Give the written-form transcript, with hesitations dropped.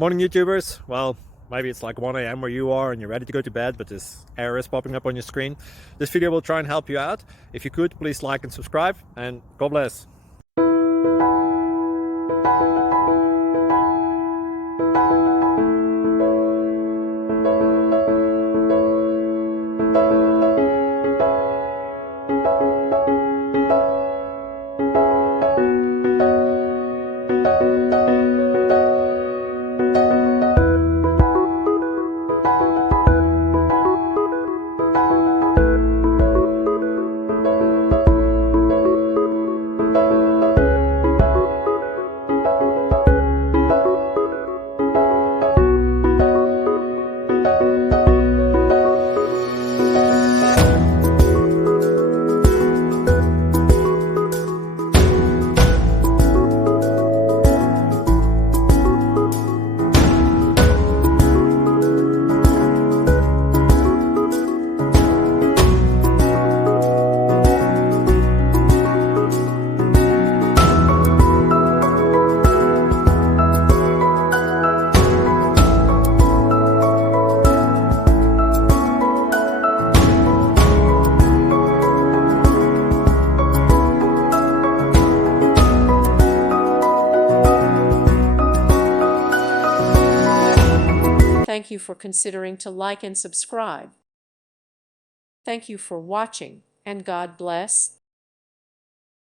Morning YouTubers. Well, maybe it's like 1 a.m. where you are and you're ready to go to bed, but this error is popping up on your screen. This video will try and help you out. If you could, please like and subscribe, and God bless. Thank you for considering to like and subscribe. Thank you for watching, and God bless.